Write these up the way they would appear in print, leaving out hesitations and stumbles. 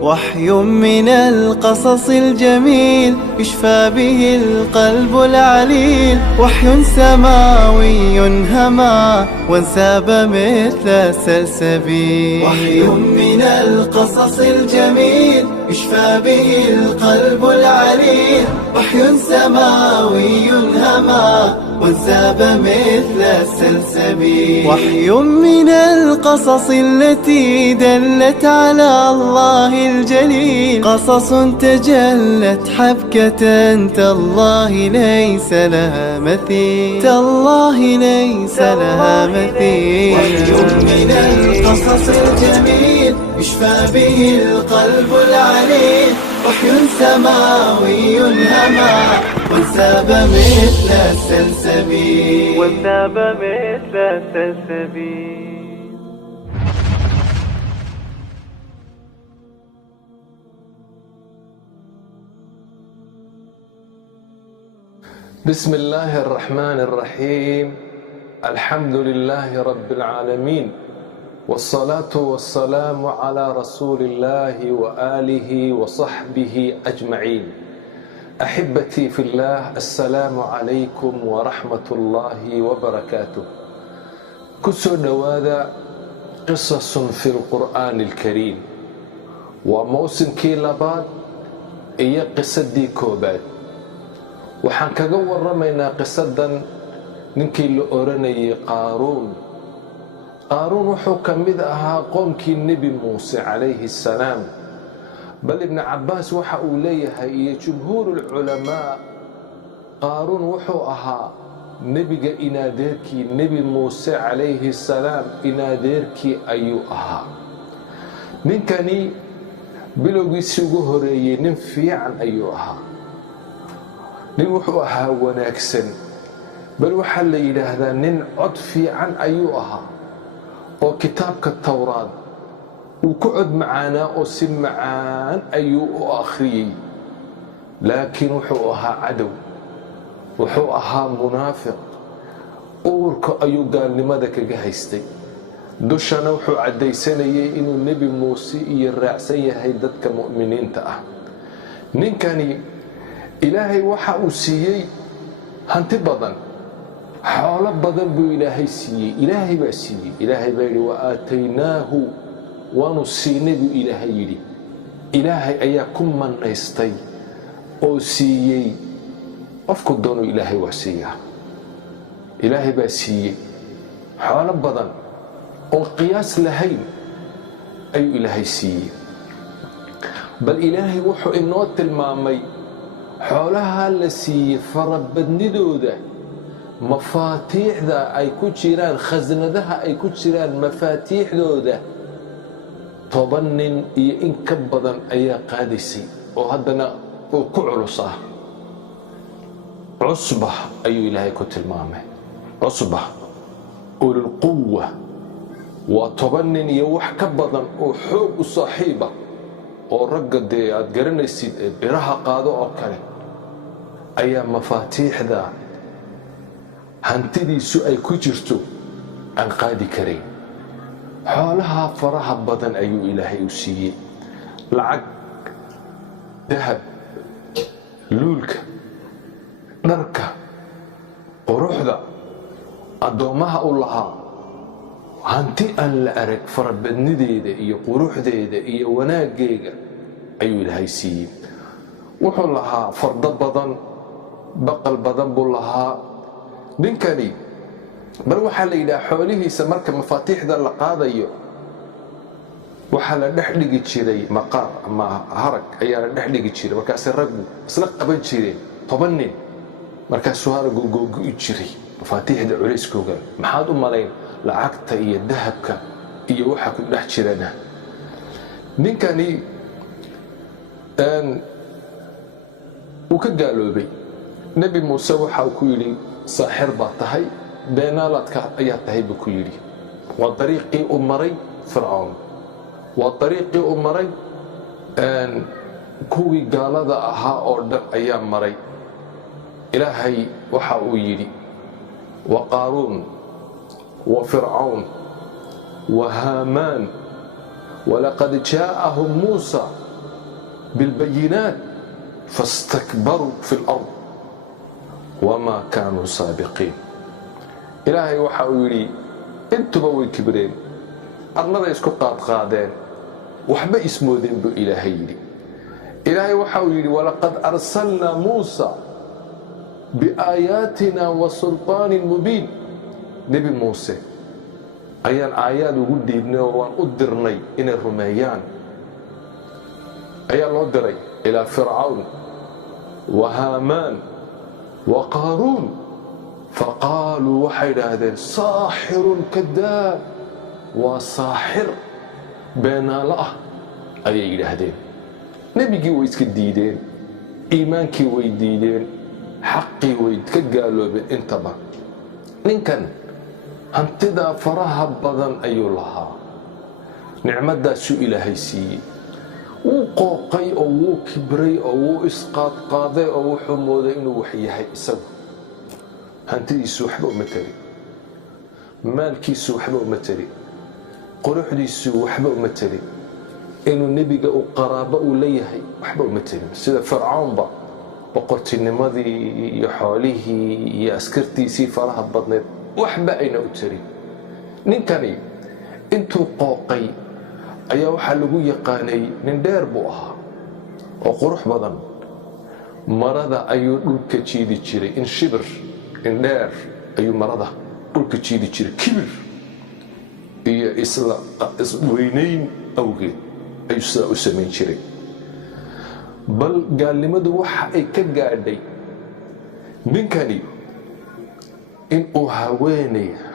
وحي من القصص الجميل يشفى به القلب العليل. وحي سماوي هما وانساب مثل السلسبيل. وحي من القصص الجميل يشفى به القلب العليل. وحي سماوي هما وانساب مثل السلسبيل. وحي من القصص التي دلت على الله الجليل. قصص تجلت حبكة تالله ليس لها مثيل. تالله ليس لها مثيل. وحي من القصص الجميل يشفى به القلب العليل. وحي سماوي هما وانساب مثل السلسبيل. وانساب مثل السلسبيل. بسم الله الرحمن الرحيم. الحمد لله رب العالمين، والصلاة والسلام على رسول الله وآله وصحبه أجمعين. أحبتي في الله، السلام عليكم ورحمة الله وبركاته. كسو دوادا قصص في القرآن الكريم، وموسم كيلابات إيا قصدي كوبات. waxaan kaga waramaynaa qisadan ninkii la oranayay qaaruun. qaaruun wuxuu ka mid ahaa qoomkii nebi muuse calayhi salaam. bal ibn cabbaas waxa uu leeyahay iyo jumhuurul culamaa, qaaruun wuxuu ahaa nebiga inaadeerkii nebi muuse calayhi salaam inaadeerkii ayuu ahaa. ninkani bilowgiisii ugu horeeyey nin fiican ayuu ahaa, nin wuxuu ahaa wanaagsan, bal waxaa la yidhaahdaa nin cod fiican ayuu ahaa oo kitaabka towraad uu ku cod macaanaa oo si macaan ayuu u akhriyey. laakiin wuxuu ahaa cadow, wuxuu ahaa munaafiq, uurka ayuu gaalnimada kaga haystay. dushana wuxuu caddaysanayay inuu nebi muuse iyo raacsan yahay dadka mu'miniinta ah. ninkani ilaahay waxa uu siiyey hanti badan, xoolo badan buu ilaahay siiyey. ilaahay baa siiyey. ilaahay baa yidhi wa aataynaahu, waanu siinay buu ilaahay yidhi. ilaahay ayaa ku manaystay oo siiyey. qofku doonuu ilaahay waa siiyaa. ilaahay baa siiyey xoolo badan oon qiyaas lahayn ayuu ilaahay siiyey. bal ilaahay wuxuu inoo tilmaamay xoolaha la siiyey farabadnidooda, mafaatiixda ay ku jiraan, khasnadaha ay ku jiraan mafaatiixdooda 10 nin iyo in ka badan ayaa qaadaysay oo haddana uu ku culus ah. cusba ayuu ilaahay ku tilmaamay. cusba ululquwa waa 10 nin iyo wax ka badan oo xoog u saaxiiba, oo ragga dee aad garanaysid ee biraha qaado oo kale ayaa mafaatiixda hantidiisu ay ku jirto aan qaadi karayn. xoolaha faraha badan ayuu ilaahay u siiyey. lacag, dahab, luulka, dharka, quruxda, addoommaha u lahaa, hanti aan la arag farabadnideeda iyo quruxdeeda iyo wanaaggeega ayuu ilaahay siiyey. wuxuu lahaa fardo badan, baqal badan buu lahaa. ninkani bal waxaa la yidhaha xoolihiisa marka mafaatiixda la qaadayo waxaa la dhex dhigi jiray maqaar ama harag ayaa la dhex dhigi jiray. markaasay raggu isla qaban jireen 10 nin, markaasuu haragu googo'i jiray mafaatiixda culayskooga. maxaad u malayn lacagta iyo dahabka iyo waxa ku dhex jirana. ninkani wuu ka gaaloobay. nebi muuse waxa uu ku yidhi saaxir baa tahay, beenaalaadka ayaa tahay buu ku yidhi. waa dariiqii u maray fircoon, waa dariiqii u maray kuwii gaalada ahaa oo dhan ayaa maray. ilaahay waxa uu yidhi wa qaaruun وفرعون وهامان ولقد جاءهم موسى بالبينات فاستكبروا في الأرض وما كانوا سابقين. إلهي وحاولي انتو بوي كبرين أرلنا يسكو قادين وحبا اسمو ذنب إلهي وحاولي ولقد أرسلنا موسى بآياتنا وسلطان مبين. نبي موسى أيان آيات وقد ابنه وان أدرني إن الرميان أيان أدري إلى فرعون وهامان وقارون فقالوا وحيد هذا ساحر كذاب وساحر بين الله أي يدهدين نبيكي ويسك الديدين إيمانكي ويديدين حقي ويتكقالوا بالانتبه ننكن هانتدا فراها بدن أيو لها نعمدا سو إلهي سي وقوقي أو كبري أو إسقاط قاضي أو حمودي إنو وحيهي إساو هانتدي سو حبو متري مالكي سو حبو متري قروحدي سو حبو متري إنو نبيك أو قرابة وليهي وحبو متري سيدا فرعون با boqortinimadii iyo xoolihii iyo askartiisii faraha badneed waxba ayna u tarin. ninkani intuu qooqay ayaa waxaa lagu yaqaanay nin dheer buu ahaa oo qurux badan. marada ayuu dhulka jiidi jiray in shibir in dheer ayuu marada dhulka jiidi jiray. kibir iyo isweynayn awgeed ayuu sidaa u samayn jiray. bal gaalnimadu waxa ay ka gaadhay ninkani inuu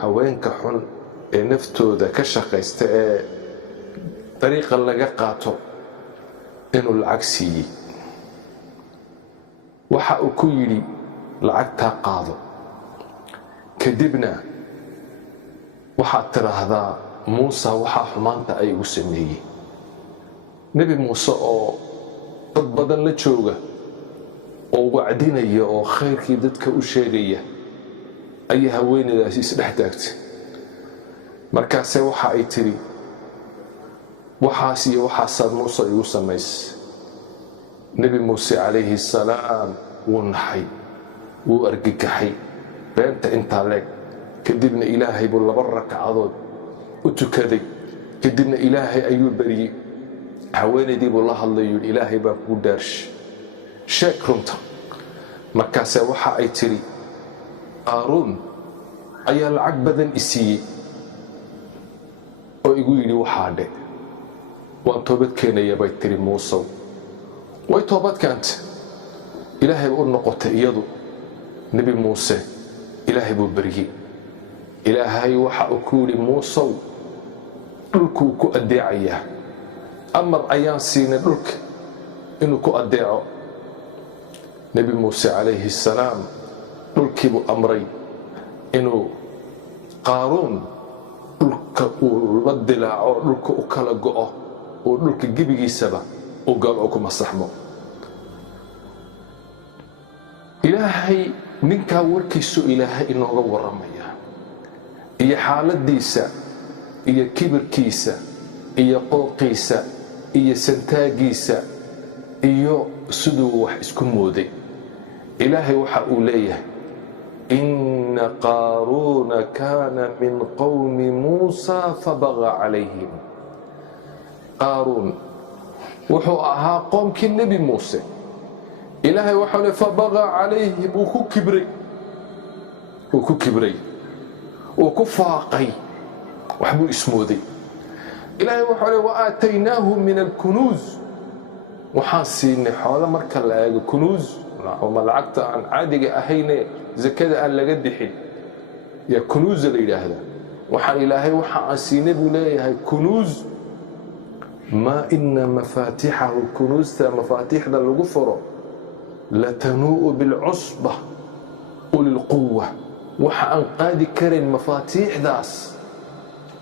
haweenka xun ee naftooda ka shaqaysta ee dariiqa laga qaato inuu lacag siiyey. waxa uu ku yidhi lacagtaa qaado kadibna waxaad tiraahdaa muuse waxaa xumaanta ay igu sameeyey. nebi muuse oo dad badan la jooga oo wacdinaya oo khayrkii dadka u sheegaya ayay haweenaydaasi isdhex taagtay. markaase waxa ay tiri waxaas iyo waxaasaad muuse igu samaysay. nebi muuse calayhi salaam wuu naxay, wuu argagaxay beenta intaa leeg. kadibna ilaahay buu 2 ragcadood u tukaday. kadibna ilaahay ayuu baryey. haweenaydii buu la hadlay yidhi ilaahay baa kugu dhaarshay sheeg runta. markaase waxa ay tiri qaaruun ayaa lacag badan i siiyey oo igu yidhi waxaa dhe waan toobad keenaya bay tiri muusow. way toobad keentay. ilaahay u noqotay iyadu. nebi muuse ilaahay buu baryey. ilaahay waxa uu ku yidhi muusow dhulkuu ku adeecayaa. amar ayaan siinay dhulka inuu ku adeeco. nebi muuse calayhi salaam dhulkii buu amray inuu qaaruun dhulka uu la dilaaco, dhulka u kala go'o, oo dhulka gebigiisaba u galo ku masaxmo. ilaahay ninkaa warkiisu ilaahay inooga warramaya iyo xaaladiisa iyo kibirkiisa iyo qooqiisa iyo santaagiisa iyo siduu wax isku mooday. ilaahay waxa uu leeyahay inna qaaruuna kaana min qawmi muusaa fabagaa calayhim. qaaruun wuxuu ahaa qoomkii nebi muuse. ilaahay waxau le fabagaa calayhim. uu ku kibray, uu ku faaqay, waxbuu ismooday. ilaahay wuxuu le waaataynaahu min alkunuuz. waxaan siinay xoolo marka la eego kunuuz ama lacagta aan caadiga ahayne zakada aan laga bixin yaa kunuuza la yidhaahdaa. waxaan ilaahay waxa aan siinay buu leeyahay kunuuz maa ina mafaatixahu kunuuzta mafaatixda lagu furo latanuu'u bilcusba ulilquwa. waxa aan qaadi karin mafaatiixdaas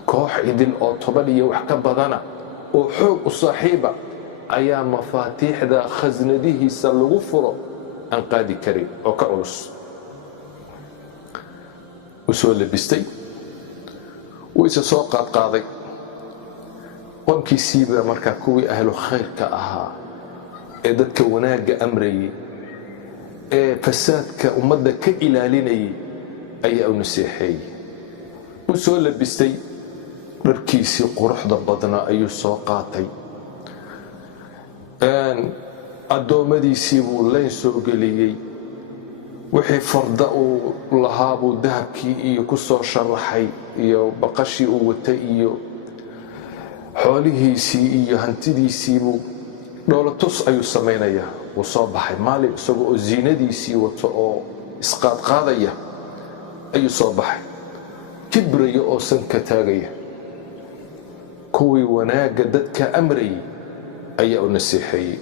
koox idil oo 10 iyo wax ka badana oo xoog u saaxiiba ayaa mafaatiixda khaznadihiisa lagu furo aan qaadi karin oo ka culus. wuu soo labistay, wuu isa soo qaadqaaday. qomkiisiiba markaa kuwii ahlu khayrka ahaa ee dadka wanaagga amrayay ee fasaadka ummadda ka ilaalinayay ayaa u naseexeeyey. u soo labistay dharkiisii quruxda badnaa ayuu soo qaatay. addoommadiisii buu layn soo geliyey. wixii farda uu lahaa buu dahabkii iyo ku soo sharaxay iyo baqashii uu watay iyo xoolihiisii iyo hantidiisiibuu dhoolatus ayuu samaynayaa. wuu soo baxay maalin isagoo oo ziinadiisii wato oo isqaadqaadaya ayuu soo baxay, kibraya oo sanka taagaya. kuwii wanaagga dadka amrayay ayaa u naseexeeyey.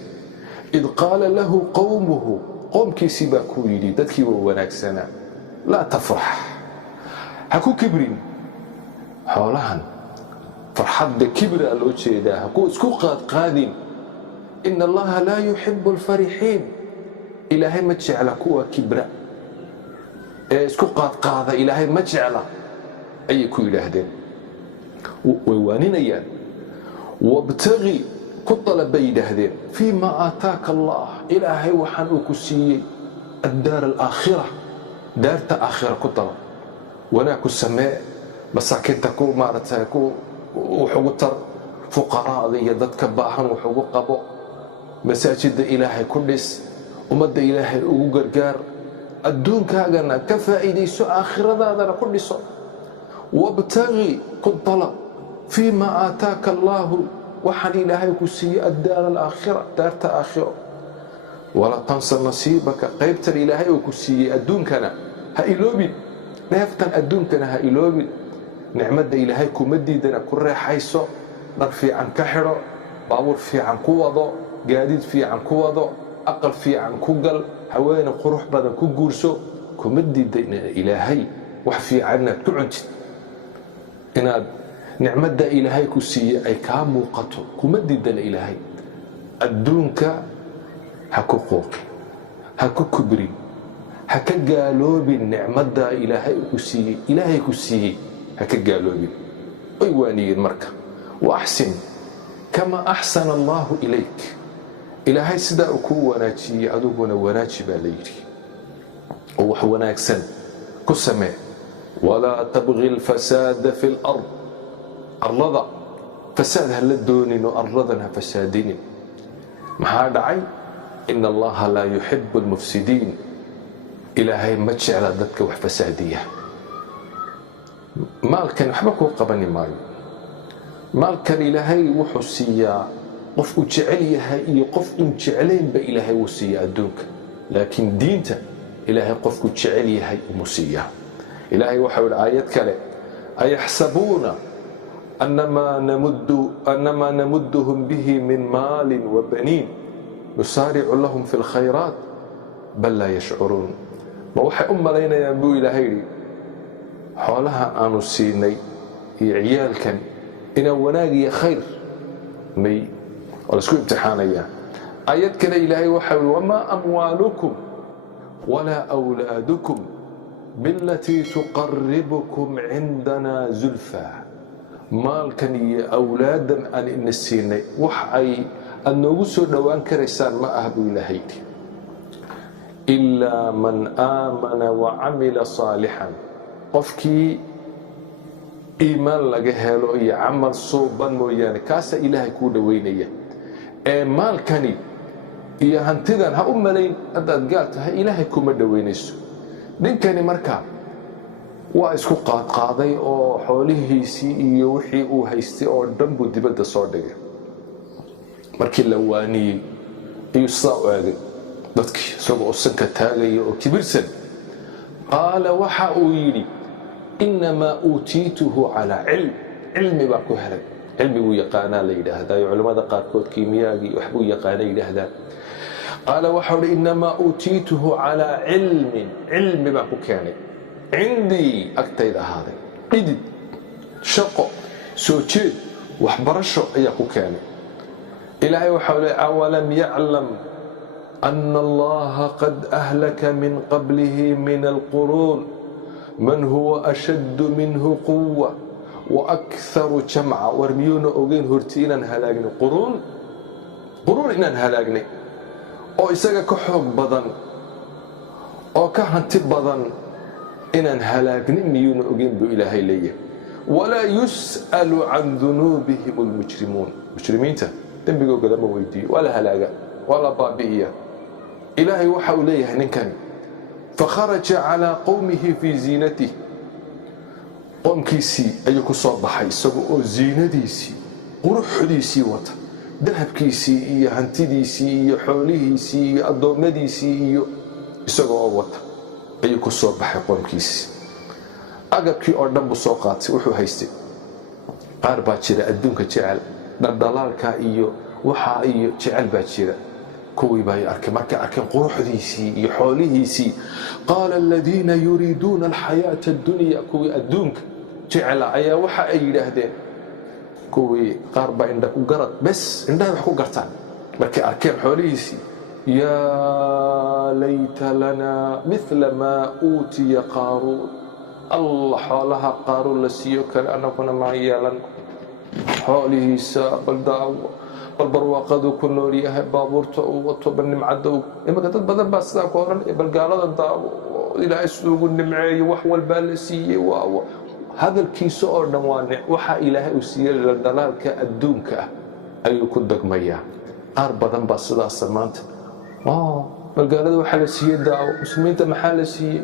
id qaala lahu qowmuhu, qoomkiisii baa kuu yidhi, dadkii waa wanaagsanaa, laa tafrax, ha ku kibrin. xoolahan farxadda kibraa loo jeedaa, ha ku isku qaadqaadin. ina allaha laa yuxibu alfarixiin, ilaahay ma jecla kuwa kibra ee isku qaadqaada, ilaahay ma jecla ayay ku yidhaahdeen. way waaninayaan. wabtagi, ku dalab bay yidhaahdeen, fii maa aataaka allah, ilaahay waxaan uu ku siiyey addaar alaakhira, daarta aakhira ku dalab. wanaag ku samee, masaakiinta ku maaragtay wax ugu tar, fuqaraada iyo dadka baahan wax ugu qabo, masaajidda ilaahay ku dhis, ummadda ilaahay ugu gargaar, adduunkaagana ka faa'iidayso, aakhiradaadana ku dhiso. wabtagi, ku dalab, fii maa aataaka allaahu, waxaan ilaahay ku siiyey addaar alaakhira, daarta aakhiro. wala tansa nasiibaka, qaybtan ilaahay uu ku siiyey adduunkana ha iloobin, dheeftan adduunkana ha iloobin. nicmadda ilaahay kuma diidana ku reexayso, dhar fiican ka xidho, baabuur fiican ku wado, gaadiid fiican ku wado, aqal fiican ku gal, haweene qurux badan ku guurso. kuma diidana ilaahay wax fiican inaad ku cuntid, inaad nicmadda ilaahay ku siiyey ay kaa muuqato, kuma diidana ilaahay. adduunka ha ku qooqin, ha ku kubrin, ha ka gaaloobin nicmadda ilaahay ku siiyey, ilaahay ku siiyey ha ka gaaloobin. way waaniyeen marka. wa axsin kama axsana allaahu ilayk, ilaahay sidaa uu kuu wanaajiyey adiguna wanaaji baa la yidhi, oo wax wanaagsan ku samee. walaa tabgi alfasaada fi lard, arlada fasaad ha la doonin oo arladan ha fasaadinin. maxaa dhacay? ina allaha laa yuxibu almufsidiin, ilaahay ma jecla dadka wax fasaadiya. maalkan waxba kuu qabani maayo. maalkan ilaahay wuxuu siiyaa qof uu jecel yahay iyo qof uun jeclaynba ilaahay wuu siiyaa adduunka, laakiin diinta ilaahay qofku jecel yahay umuu siiyaa. ilaahay waxau yidhi aayad kale, ayaxsabuuna annamaa namudduhum bihi min maalin wa baniin nusaaricu lahum fi lkhayraat bal laa yashcuruun. ma waxay u malaynayaan buu ilaahay yidhi xoolaha aanu siinay iyo ciyaalkan inaan wanaag iyo khayr may, waa laisku imtixaanayaa. aayad kale ilaahay waxau yidhi wamaa amwaalukum walaa awlaadukum bilatii tuqaribukum cindana zulfaa, maalkan iyo awlaadan aan ina siinay wax aad noogu soo dhowaan karaysaan ma ah buu ilaahay yidhi. ilaa man aamana wacamila saalixan, qofkii iimaan laga helo iyo camal suuban mooyaane, kaasaa ilaahay kuu dhowaynaya. ee maalkani iyo hantidan ha u malayn haddaad gaal tahay ilaahay kuma dhowaynayso. ninkani markaa waa isku qaadqaaday oo xoolihiisii iyo wixii uu haystay oo dhan buu dibadda soo dhigay. markii la waaniyey ayuu sidaa u eegay dadkii, isagoo oo sanka taagaya oo kibirsan. qaala waxa uu yidhi inamaa uutiituhu calaa cilm, cilmi baa ku helay. cilmi buu yaqaanaa la yidhaahdaa, culimmada qaarkood kiimiyaagii waxbuu yaqaana yidhaahdaan. qaala waxau hi inamaa uutiituhu calaa cilmin, cilmi baan ku keenay, cindii agtayda ahaaday. dhidid, shaqo, soo jeed, waxbarasho ayaa ku keenay. ilaahay waxau le awalam yaclam ana allaha qad ahlaka min qablihi min alquruun man huwa ashaddu minhu quwa waakharu jamca. war miyuuna ogeyn horti inaan halaagnay quruun inaan halaagnay oo isaga ka xoog badan oo ka hanti badan inaan halaagnin miyuuna ogeyn buu ilaahay leeyahay. walaa yus'alu can dunuubihim almujrimuun, mujrimiinta dembigooga lama weydiiyo, waa la halaaga, waa la baabi'iya. ilaahay waxa uu leeyahay ninkani fakharaja calaa qowmihi fii ziinatih, qoomkiisii ayuu ku soo baxay isagoo oo ziinadiisii quruxdiisii wata, dahabkiisii iyo hantidiisii iyo xoolihiisii iyo addoommadiisii iyo isagoo oo wata ayuu ku soo baxay qoomkiisii. agabkii oo dhan buu soo qaatay, wuxuu haystay. qaar baa jira adduunka jecel, dhaldhalaalka iyo waxaa iyo jecel baa jira. kuwii baa arkay, markay arkeen quruxdiisii iyo xoolihiisii, qaala aladiina yuriiduuna alxayaata addunya, kuwii adduunka jecla ayaa waxa ay yidhaahdeen, kuwii qaar baa indha ku garad bes indhahay wax ku gartaan markay arkeen xoolihiisii, yaa layta lanaa mila maa uutiya qaaruun, allah xoolaha qaaruun la siiyo kale annaguna maan yeelan. xoolihiisa bal daawo, bal barwaaqaduu ku nool yahay, baabuurta uu wato, bal nimcadda imanka dad badan baa sidaa ku oran, bal gaalada daawo, ilaahay siduu ugu nimceeyo, wax walbaa la siiyey. waaw hadalkiisa oo dhan waa waxa ilaahay uu siiyey dhaldhalaalka adduunka ah ayuu ku dagmayaa. qaar badan baa sidaasa maanta, bal gaalada waxaa la siiyey daawo, muslimiinta maxaa la siiyey?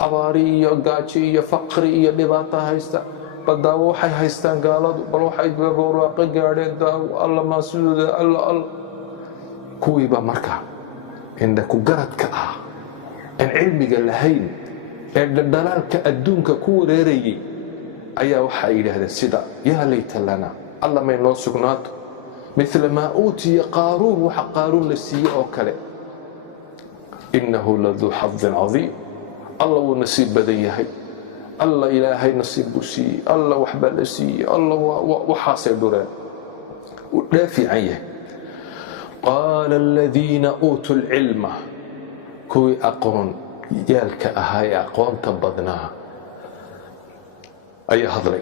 abaari iyo gaajo iyo faqri iyo dhibaato haysta, bal daawo waxay haystaan gaaladu, bal waxay barwaaqo gaadheen daawo, alla maasudooda, alla. kuwii baa markaa indha ku garadka ah, aan cilmiga lahayn, ee dhaldhalaalka adduunka ku wareerayay ayaa waxay yidhaahdeen sida, yaa layta lana, alla may noo sugnaato mila maa uutiya qaaruun, waxa qaaruun la siiyey oo kale. innahu laduu xadin cadiim, alla wuu nasiib badan yahay, alla ilaahay nasiib buu siiyey, alla waxbaa la siiyey, alla waxaasay dhureen, wuu dhaafiican yahay. qaala aladiina uutuu lcilma, kuwii aqoon yaalka ahaa ee aqoonta badnaa ayaa hadlay.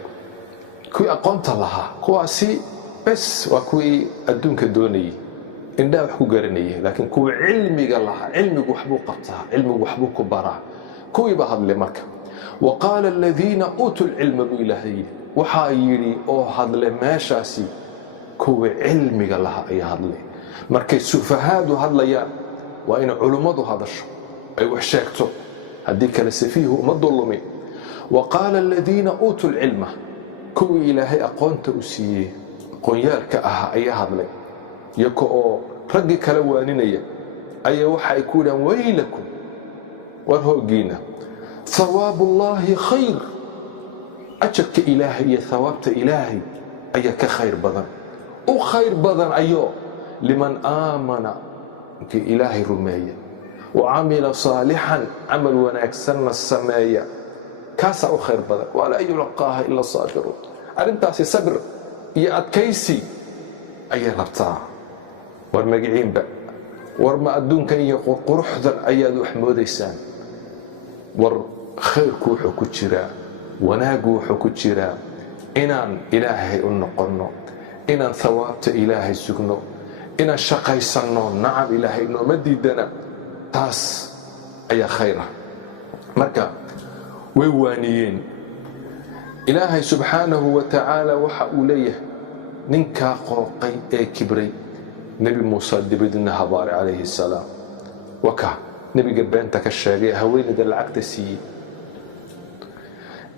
kuwii aqoonta lahaa, kuwaasi bes waa kuwii adduunka doonayay, indhaha wax ku garanayay. laakiin kuwii cilmiga lahaa, cilmigu waxbuu qabtaa, cilmigu waxbuu ku baraa, kuwii baa hadlay marka. waqaala aladiina uutuu lcilma buu ilaahay yidhi, waxaa yidhi oo hadlay meeshaasi kuwii cilmiga lahaa ayaa hadlay. markay sufahaadu hadlayaan waa inay culummadu hadasho, ay wax sheegto, haddii kale safiihu uma dullumin. waqaala aladiina uutuu lcilma, kuwii ilaahay aqoonta u siiyey, aqoonyaalka ahaa ayaa hadlay, iyaga oo raggii kala waaninaya ayaa waxa ay ku yidhahan, waylakum, war hoogiina, hawaabu ullaahi khayr, ajarka ilaahay iyo hawaabta ilaahay ayaa ka khayr badan, u khayr badan ayoo liman aamana, inkii ilaahay rumeeya, wa camila saalixan, camal wanaagsanna sameeya, kaasaa u khayr badan. walaa yulaqaaha ila saabiruun, arrintaasi sabir iyo adkaysi ayay rabtaa. war magiciinba, war ma adduunkan iyo quruxdan ayaad wax moodaysaan? war khayrku wuxuu ku jiraa, wanaaggu wuxuu ku jiraa inaan ilaahay u noqonno, inaan hawaabta ilaahay sugno, inaan shaqaysanno. nacam, ilaahay nooma diidana, taas ayaa khayra. marka way waaniyeen. ilaahay subxaanahu wa tacaala waxa uu leeyahay, ninkaa qooqay ee kibray, nebi muuse dibadina habaare calayhi salaam, waka nebiga beenta ka sheegay, haweenayda lacagta siiyey.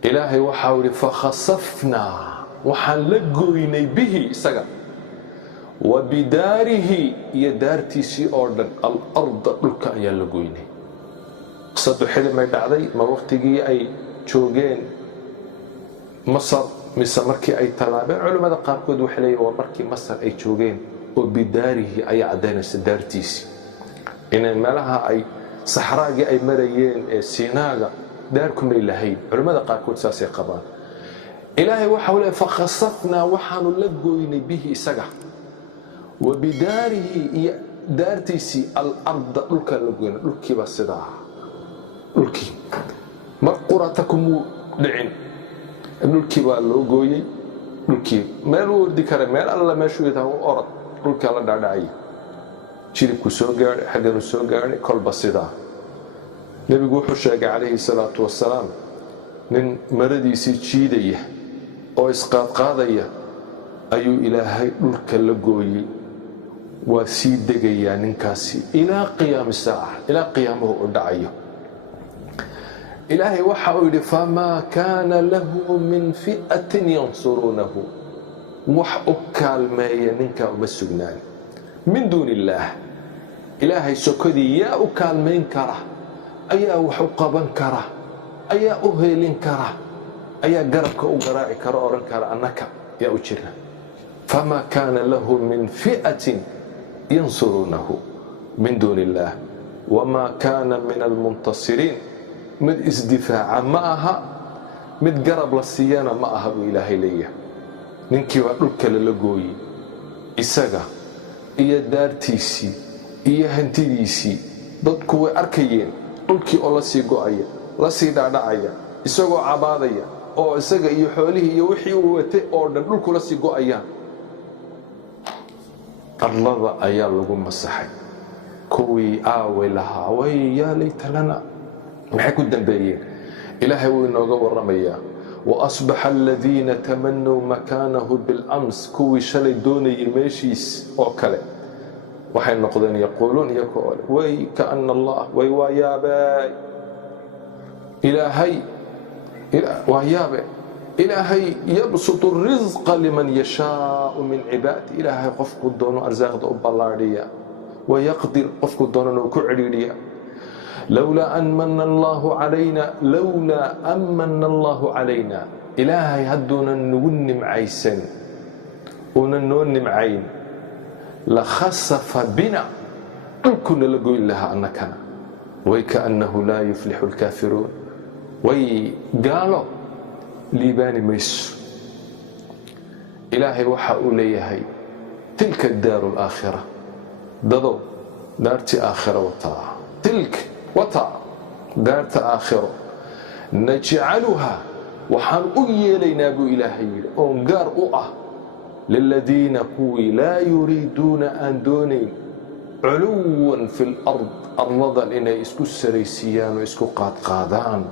ilaahay waxaa yidhi, fakhasafnaa, waxaan la gooynay bihi isaga, wa bidaarihi, iyo daartiisii oo dhan, alarda, dhulka ayaan la gooynay. qisadu xilimay dhacday, ma waqtigii ay joogeen masar mise markii ay tallaabeen? culimmada qaarkood waxay leeyihin waa markii masar ay joogeen, oo bidaarihi ayaa caddaynaysa daartiisii. inay meelaha ay saxraagii ay marayeen ee siinaaga daarkumay lahayn, culimmada qaarkood saasay qabaan. ilaahay waxau leeyahay, fakhasafnaa, waxaanu la gooynay bihi isaga, wa bidaarihi, iyo daartiisii, alarda, dhulkaan la goynay. dhulkiibaa sidaa, dhulkii mar qurata kumuu dhicin, dhulkii baa loo gooyey. dhulkii meel u ordi kara, meel alla meeshuu yidhaha u orod, dhulkaa la dhaadhacaya. jilibku soo gaadhay, xagganu soo gaadhay, kolba sidaa. nebigu wuxuu sheegay calayhi salaatu wasalaam nin maradiisii jiidaya oo isqaadqaadaya ayuu ilaahay dhulka la gooyey. waa sii degayaa ninkaasi ilaa qiyaami saaca, ilaa qiyaamuhu u dhacayo. ilaahay waxa uu yidhi famaa kaana lahu min fi'atin yansuruunahu, wax u kaalmeeya ninkaa uma sugnaan min duuni illaah. ilaahay sokodii yaa u kaalmayn kara, ayaa wax u qaban kara, ayaa u heelin kara, ayaa garabka u garaaci kara, odhan kara annaka yaa u jira. famaa kaana lahu min fi'atin yansuruunahu min duuni illaah wamaa kaana min almuntasiriin. mid isdifaaca ma aha, mid garab la siiyana ma aha buu ilaahay leeyahay. ninkii waa dhulka lala gooyey, isaga iyo daartiisii iyo hantidiisii. dadku way arkayeen dhulkii oo la sii go'aya, la sii dhaadhacaya, isagoo cabaadaya, oo isaga iyo xoolihii iyo wixii uu watay oo dhan dhulku la sii go'ayaan. arlada ayaa lagu masaxay. kuwii aaway lahaa way yaa layta lana, maxay ku dambeeyeen? ilaahay wuu inooga warramayaa. waasbaxa aladiina tamannuu makaanahu bilams, kuwii shalay doonayay meeshiis oo kale waxay noqdeen yaquuluun iyagoo le way kaana allah, way waa yaabay ilaahay, waa yaabe ilaahay yabsutu risqa liman yashaau min cibaadi. ilaahay qofku doono arsaaqda u ballaadhiya, wayaqdir qofku doonana uu ku cidhiidhiya. lowlaa an mana allaahu calayna, ilaahay hadduunan nagu nimcaysan, uunan noo nimcayn, la khasafa bina, dhulkuna la goyn lahaa annakana. way kaannahu laa yuflixu lkaafiruun, way gaalo liibaani mayso. ilaahay waxa uu leeyahay tilka daaru alaakhira, dadow daartii aakhira wataa. tilka wataa daarta aakhiro, najcaluhaa waxaan u yeelaynaa buu ilaahay yidhi, oon gaar u ah liladiina kuwii laa yuriiduuna aan doonayn culuwan fi lard, arladan inay isku saraysiiyaan oo isku qaadqaadaan,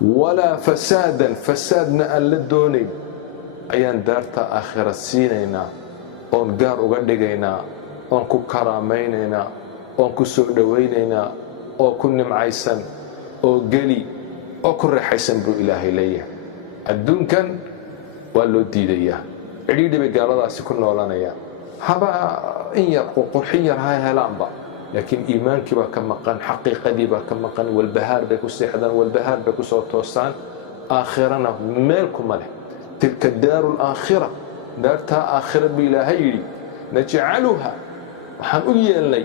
walaa fasaadan, fasaadna aan la doonayn, ayaan daarta aakhira siinaynaa, oon gaar uga dhigaynaa, oon ku karaamaynaynaa, oon ku soo dhowaynaynaa, oo ku nimcaysan, oo geli, oo ku reexaysan buu ilaahay leeyahay. adduunkan waa loo diidayaa, cidhiidhi bay gaaladaasi ku noolanayaan. haba in yar qurxin yar ha helaanba, laakiin iimaankii baa ka maqan, xaqiiqadii baa ka maqan. walbahaar bay ku seexdaan, walbahaar bay ku soo toosaan. aakhirana meel kuma leh. tilka daaru alaakhira, daartaa aakhira buu ilaahay yidhi, najcaluha waxaan u yeelnay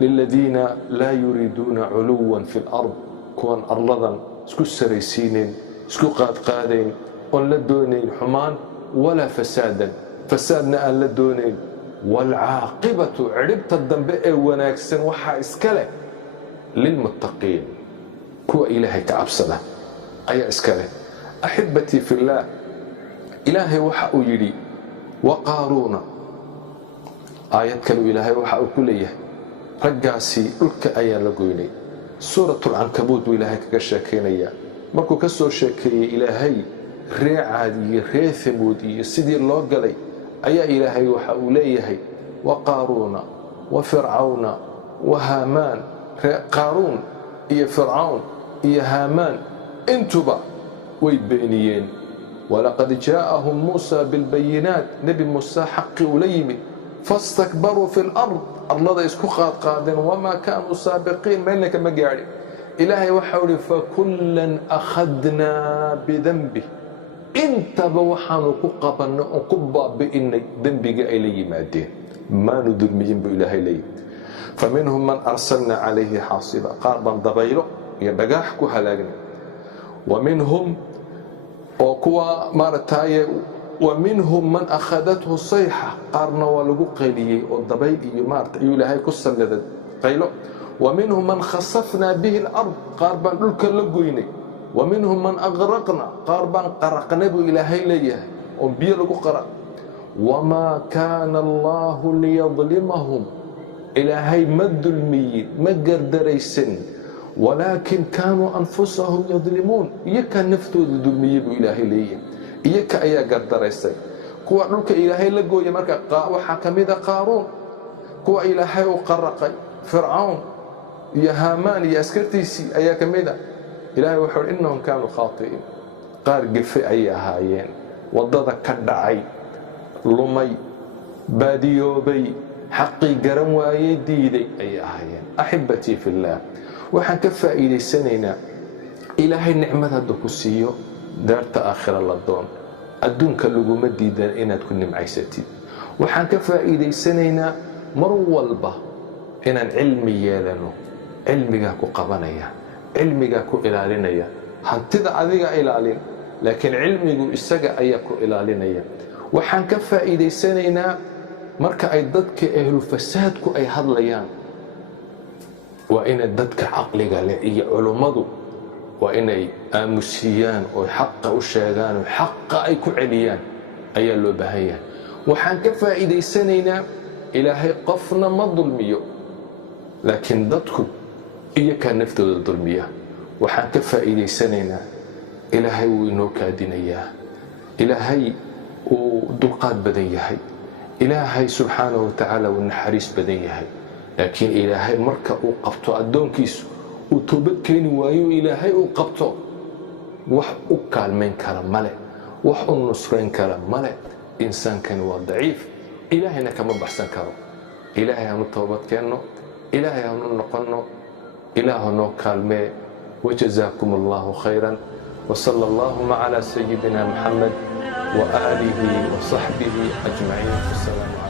liladiina laa yuriiduuna culuwan fi lard, kuwan arladan isku saraysiinayn, isku qaadqaadayn, oon la doonayn xumaan, walaa fasaadan, fasaadna aan la doonayn. waalcaaqibatu, cidhibta dambe ee wanaagsan waxaa iska leh lilmuttaqiin, kuwa ilaahay ka cabsada ayaa iska leh. axibatii fi illaah, ilaahay waxa uu yidhi waqaaruuna, aayad kaleu ilaahay waxa uu ku leeyahay raggaasi dhulka ayaan la goynay. suuratulcankabuud buu ilaahay kaga sheekaynayaa. markuu ka soo sheekeeyey ilaahay ree caad iyo ree hamuud iyo sidii loo galay, ayaa ilaahay waxa uu leeyahay waqaaruuna wa fircawna wa haamaan. qaaruun iyo fircawn iyo haamaan intuba way beeniyeen. walaqad jaa'ahum muusaa bilbayinaat, nebi muuse xaqii ula yimid. fastakbaruu fi lard, arlada isku qaadqaadeen. wamaa kaanuu saabiqiin, meelna kama gaadhin. ilaahay waxau ihi fakullan akhadnaa bidanbih, intaba waxaanu ku qabanay oon ku baabi'inay dembiga ay la yimaadeen. maanu dulmiyin buu ilaahay leeyahy. faminhum man arsalnaa calayhi xaasiba, qaar baan dabaylo iyo dhagaax ku halaagnay. waminhum oo kuwa maaragtaaye waminhum man akhadathu sayxa, qaarna waa lagu qayliyey oo dabayl iyo maarata ayuu ilaahay ku salliday qaylo. waminhum man khasafnaa bihi alard, qaar baan dhulka la goynay. waminhum man aqraqna, qaar baan qaraqnay buu ilaahay leeyahay oo biyo lagu qaraq. wamaa kaana allaahu liyadlimahum, إلهي مد الميين مقر دريسن ولكن كانوا أنفسهم يظلمون إيكا نفتو الظلمية بإلهي ليين إيكا أيا قدر يسي كوا نلك إلهي لقوا يمركا وحاكميدا قارون كوا إلهي وقرقي فرعون يا هامان يا اسكرتيسي أيا كميدا إلهي وحول إنهم كانوا خاطئين قار قفي أيا هايين وضد كدعي لمي باديوبي حقي قرم ويديدي أيا هايين أحبتي في الله وحن كفا إلي سنينا إلهي النعمة الدكوسيو دارت آخر اللدون الدون كاللغو مديدا إنا تكون معيستي وحن كفا إلي سنينا مرولبا إنا علمي يالنو علمي كو قبانيا علمي كو إلالينيا هنتدى عذيقا إلالين لكن علمي كو إساقا أيكو إلالينيا وحن كفا إلي سنينا مركا أي ضدك أهل فسادكو أي هضليان وإن الددك عقلك لأي علمضو وإن آمسيان وحق الشيغان وحق أي كعليان أي اللو بهيان وحان كفا إذا سنينا إلهي قفنا ما الظلمية لكن ددك إيا كان نفتو الظلمية وحان كفا إذا سنينا إلهي وإنوكا دينيا إلهي ودلقات بدنيهي إلهي سبحانه وتعالى والنحريس بدنيهي لكن إلهي مركا قبطو أدون كيسو وتوبكين وايو إلهي قبطو وح أكال من كلام ملك وح النصرين كلام ملك إنسان كان ضعيف إلهي نكما بحسن كرو إلهي هم التوبت كأنه إلهي هم النقنو إلهي نو كالمي وجزاكم الله خيرا وصلى اللهم على سيدنا محمد وآله وصحبه أجمعين. السلام عليكم.